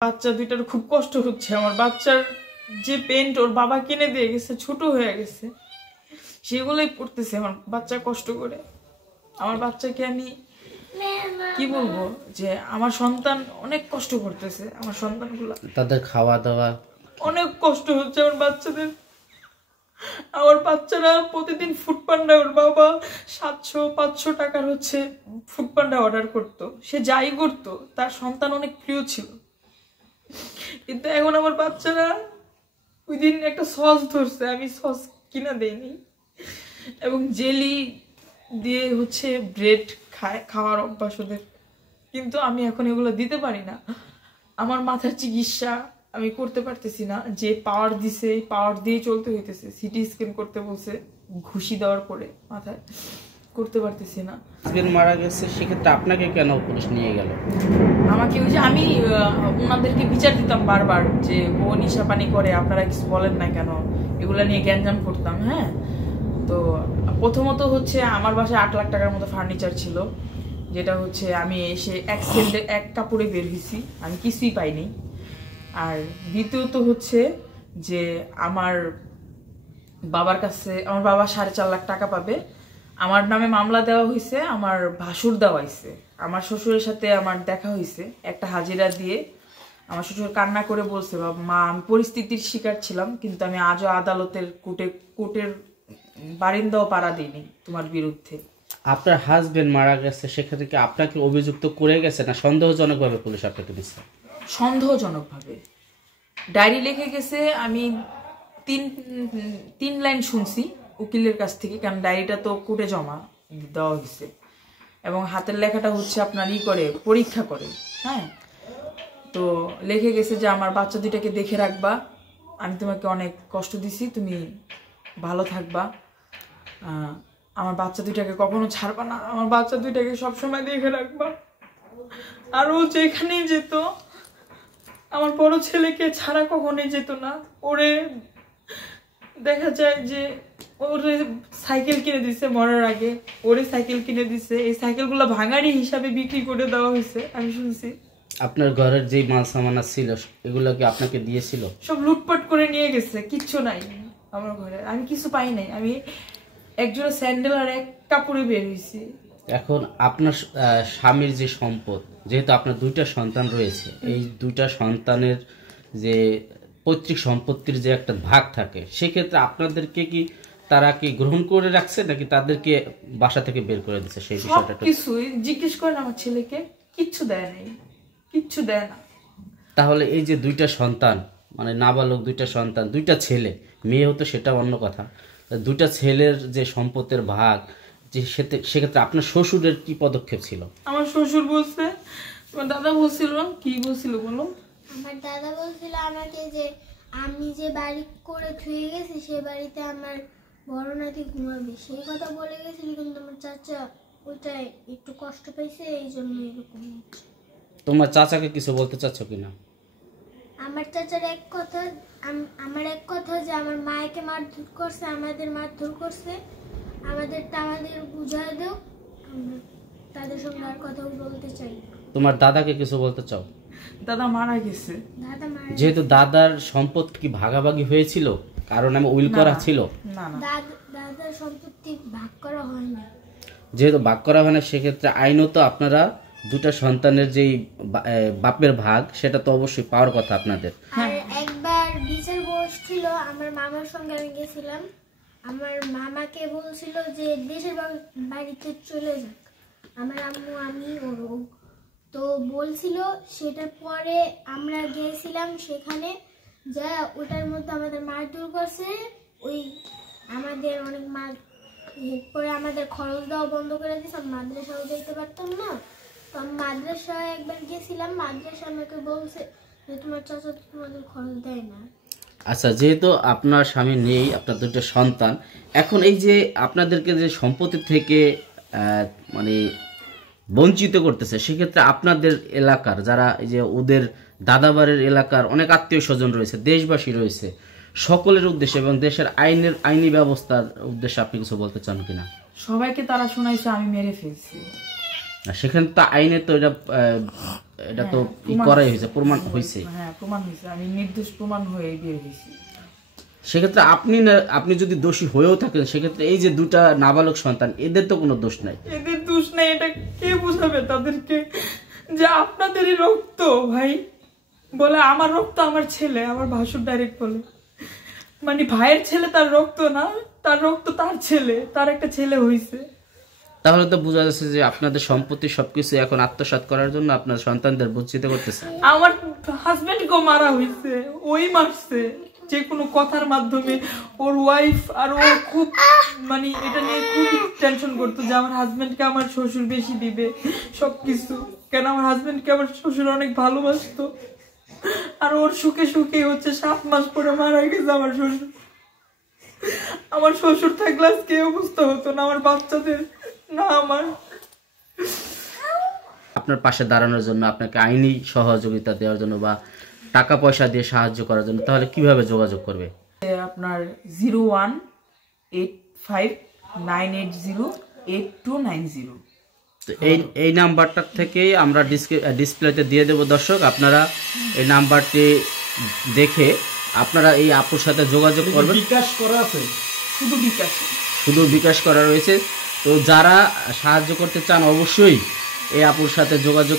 বাচ্চা দুইটার খুব কষ্ট হচ্ছে। আমার বাচ্চার যে পেন্ট ওর বাবা কিনে দিয়ে গেছে ছোট হয়ে গেছে, সেগুলোই পড়তেছে আমার বাচ্চা কষ্ট করে। আমার বাচ্চাকে আমি কি বলবো যে আমার সন্তান অনেক কষ্ট করতেছে। আমার সন্তানগুলো তাদের খাওয়া দাওয়া অনেক কষ্ট হচ্ছে আমার বাচ্চাদের। আমার বাচ্চারা প্রতিদিন ফুড পান্ডা, ওর বাবা 700-500 টাকার হচ্ছে ফুড পান্ডা অর্ডার করতো। সে যাই করতো, তার সন্তান অনেক প্রিয় ছিল। কিন্তু এখন আমার বাচ্চারা ওই দিন একটা সস ধরছে, আমি সস কিনা দেইনি, এবং জেলি দিয়ে হচ্ছে ব্রেড খাওয়ার অভ্যাস ওদের। কিন্তু আমি এখন এগুলো দিতে পারি না। আমার মাথার চিকিৎসা আমি করতে পারতেছি না, যে পাওয়ার দিছে এই পাওয়ার দিয়ে চলতে হইতেছে। সিটি স্ক্যান করতে বলছে ঘুষি দেওয়ার পরে, মাথায় করতে পারতেছি না। হাজবেন্ড মারা গেছে, সেক্ষেত্রে আপনাকে কেন পুলিশ নিয়ে গেল? আমাকে ওই যে আমি ওনাদেরকে বিচার দিতাম বারবার যে ও নেশা পানি করে, আপনারা কিছু বলেন না কেন, এগুলা নিয়ে গ্যাঞ্জাম করতাম। হ্যাঁ, তো প্রথমত হচ্ছে আমার বাসায় 8 লাখ টাকার মতো ফার্নিচার ছিল, যেটা হচ্ছে আমি এসে এক কাপড়ে বের হয়েছি, আমি কিছুই পাইনি। আর দ্বিতীয়ত হচ্ছে যে আমার বাবার কাছে আমার বাবা 4.5 লাখ টাকা পাবে। আমার নামে মামলা দেওয়া হয়েছে, আমার ভাসুর দেওয়া হয়েছে। আমার শ্বশুরের সাথে আমার দেখা হয়েছে একটা হাজিরা দিয়ে। আমার শ্বশুর কান্না করে বলছে, মা আমি পরিস্থিতির শিকার ছিলাম, কিন্তু আমি আজও আদালতের কোর্টের বারিন্দাও পাড়া দিইনি তোমার বিরুদ্ধে। আপনার হাজবেন্ড মারা গেছে, সেক্ষেত্রে কি আপনাকে অভিযুক্ত করে গেছে না সন্দেহজনকভাবে পুলিশ আপনাকে নিচ্ছে? সন্দেহজনকভাবে ডায়েরি লিখে গেছে। আমি তিন লাইন শুনছি উকিলের কাছ থেকে, কারণ ডায়েরিটা তো কোর্টে জমা দেওয়া হয়েছে, এবং হাতের লেখাটা হচ্ছে আপনার পরীক্ষা করে। হ্যাঁ, তো লিখে গেছে যে আমার বাচ্চা দুইটাকে দেখে রাখবা, আমি তোমাকে অনেক কষ্ট দিছি, তুমি ভালো থাকবা, আমার বাচ্চা দুইটাকে কখনো ছাড়বা না, আমার বাচ্চা দুইটাকে সবসময় দেখে রাখবা। আর ও যেখানেই যেত আমার বড় ছেলেকে ছাড়া কখনোই যেত না। ওরে দেখা যায় যে ওরে সাইকেল কিনে দিছে মরার আগে, ওরে সাইকেল কিনে দিছে। এই সাইকেলগুলো ভাঙারি হিসাবে বিক্রি করে দেওয়া হয়েছে, আমি শুনছি। আপনার ঘরের যে মাল সামানা ছিল এগুলো কি আপনাকে দিয়েছিল? সব লুটপাট করে নিয়ে গেছে, কিচ্ছু নাই আমার ঘরে, আমি কিছু পাই নাই। আমি একজোড়া স্যান্ডেল আর এক কাপড়ে বের হয়েছি। এখন আপনার স্বামীর যে সম্পদ, যেহেতু আপনার 2টা সন্তান রয়েছে, এই 2টা সন্তানের যে পৈতৃক সম্পত্তির যে একটা ভাগ থাকে, সেক্ষেত্রে আপনাদেরকে কি তারা কি গ্রহণ করে রাখছে নাকি তাদেরকে বাসা থেকে বের করে দিচ্ছে? সেই বিষয়টা কিছুই জিজ্ঞেস করেন আমার ছেলেকে, কিচ্ছু দেয় নাই, কিচ্ছু দেয় না। তাহলে এই যে 2টা সন্তান, মানে নাবালক 2টা সন্তান, 2টা ছেলে, মেয়ে হতো সেটা অন্য কথা, 2টা ছেলের যে সম্পত্তির ভাগ, যে সেক্ষেত্রে আপনার শ্বশুরের কি পদক্ষেপ ছিল? আমার শ্বশুর বলছে, তোমার দাদা বলছিল, কি বলছিল বলো? আমার দাদা বলছিল আমাকে যে আমি যে বাড়ি করে থুয়ে গেছি সেই বাড়িতে আমার বড় নাতি ঘুমাবে, সেই কথা বলে গেছিল। কিন্তু আমার চাচা ওইটাই একটু কষ্ট পাইছে, এই জন্য এরকম হচ্ছে। তোমার চাচাকে কিছু বলতে চাচ্ছ কিনা? আমার চাচার এক কথা, আমার এক কথা যে আমার মাকে মারধর করছে, আমাদের মারধর করছে, আমাদের বুঝায় দেও, তাদের সঙ্গে আর কথা বলতে চাই। তোমার দাদাকে কিছু বলতে চাও? দাদা মারা গেছে। যেহেতু দাদার সম্পদ কি ভাগাভাগি হয়েছিল, কারণ আমি উইল করা ছিল? না না, দাদার সম্পত্তি ভাগ করা হয় না। যেহেতু ভাগ করা হয় না, সেক্ষেত্রে আইনত আপনারা 2টা সন্তানের যেই বাপের ভাগ, সেটা তো অবশ্যই পাওয়ার কথা আপনাদের। আর একবার বিচার বসছিল, আমার মামার সঙ্গে আমি গেছিলাম। আমার মামাকে বলছিল যে দেশের বাড়িতে চলে যাক আমার আম্মু, আমি ওর, তো বলছিল। সেটার পরে আমরা গিয়েছিলাম সেখানে, যা ওটার মধ্যে আমাদের মারধর করছে, ওই আমাদের অনেক পরে আমাদের খরচ দেওয়া বন্ধ করে দিয়েছে, মাদ্রাসাও যেতে পারতাম না। তো আমি মাদ্রাসায় একবার গেছিলাম, মাদ্রাসা আমাকে বলছে যে তোমার চাচা তোমাদের খরচ দেয় না। আচ্ছা, যেহেতু আপনার স্বামী নেই, আপনার 2টা সন্তান, এখন এই যে আপনাদেরকে যে সম্পত্তি থেকে মানে বঞ্চিত করতেছে, সেক্ষেত্রে আপনাদের এলাকার যারা এই যে ওদের দাদাবাড়ির এলাকার অনেক আত্মীয় স্বজন রয়েছে, দেশবাসী রয়েছে, সকলের উদ্দেশ্যে এবং দেশের আইনি ব্যবস্থার উদ্দেশ্যে আপনি কিছু বলতে চান কিনা? সবাইকে তারা শোনাইছে আমি মেরে ফেলছি। সেখানে তো আইনে তো এটা তো করাই হয়েছে, প্রমাণ হয়েছে। হ্যাঁ প্রমাণ হয়েছে, আমি নির্দোষ প্রমাণ হয়ে বের হয়েছি। সেক্ষেত্রে আপনি যদি দোষী হয়েও থাকেন, সেক্ষেত্রে এই যে দুটা নাবালক সন্তান, এদের তো কোনো দোষ নাই। এদের দোষ নেই, এটা কে বুঝাবে তাদেরকে যে আপনাদেরই রক্ত ভাই? বলে আমার রক্ত আমার ছেলে, আমার ভাসুর ডাইরেক্ট বলে, মানে ভাইয়ের ছেলে তার রক্ত না, তার রক্ত তার ছেলে, তার একটা ছেলে হয়েছে। তাহলে তো বোঝা যাচ্ছে যে আপনাদের সম্পত্তি সবকিছু এখন আত্মসাৎ করার জন্য আপনার সন্তানদের বঞ্চিত করতেছে। আমার হাজবেন্ডকেও মারা হয়েছে, ওই মারছে যে কোনো কথার মাধ্যমে। ওর ওয়াইফ আর ও খুব মানে এটা নিয়ে খুব টেনশন করতো যে আমার হাজবেন্ডকে আমার শ্বশুর বেশি দিবে সবকিছু, কেন আমার হাজবেন্ডকে আমার শ্বশুর অনেক ভালোবাসতো। আর ওর সুখে সুখে হচ্ছে 7 মাস পরে মারা গেছে আমার শ্বশুর। আমার শ্বশুর থাকলে আজকে অবস্থা হতো না আমার বাচ্চাদের, না আমার। আপনার পাশে দাঁড়ানোর জন্য, আপনাকে আইনি সহযোগিতা দেওয়ার জন্য বা টাকা পয়সা দিয়ে সাহায্য করার জন্য তাহলে কিভাবে যোগাযোগ করবে? আপনার 0185980829 তো এই নাম্বারটা থেকেই আমরা ডিসপ্লেতে দিয়ে দেবো দর্শক, আপনারা এই নাম্বারটি দেখে আপনারা এই আপুর সাথে যোগাযোগ করবেন। বিকাশ করা আছে, শুধু বিকাশ করা রয়েছে। তো যারা সাহায্য করতে চান অবশ্যই এই আপুর সাথে যোগাযোগ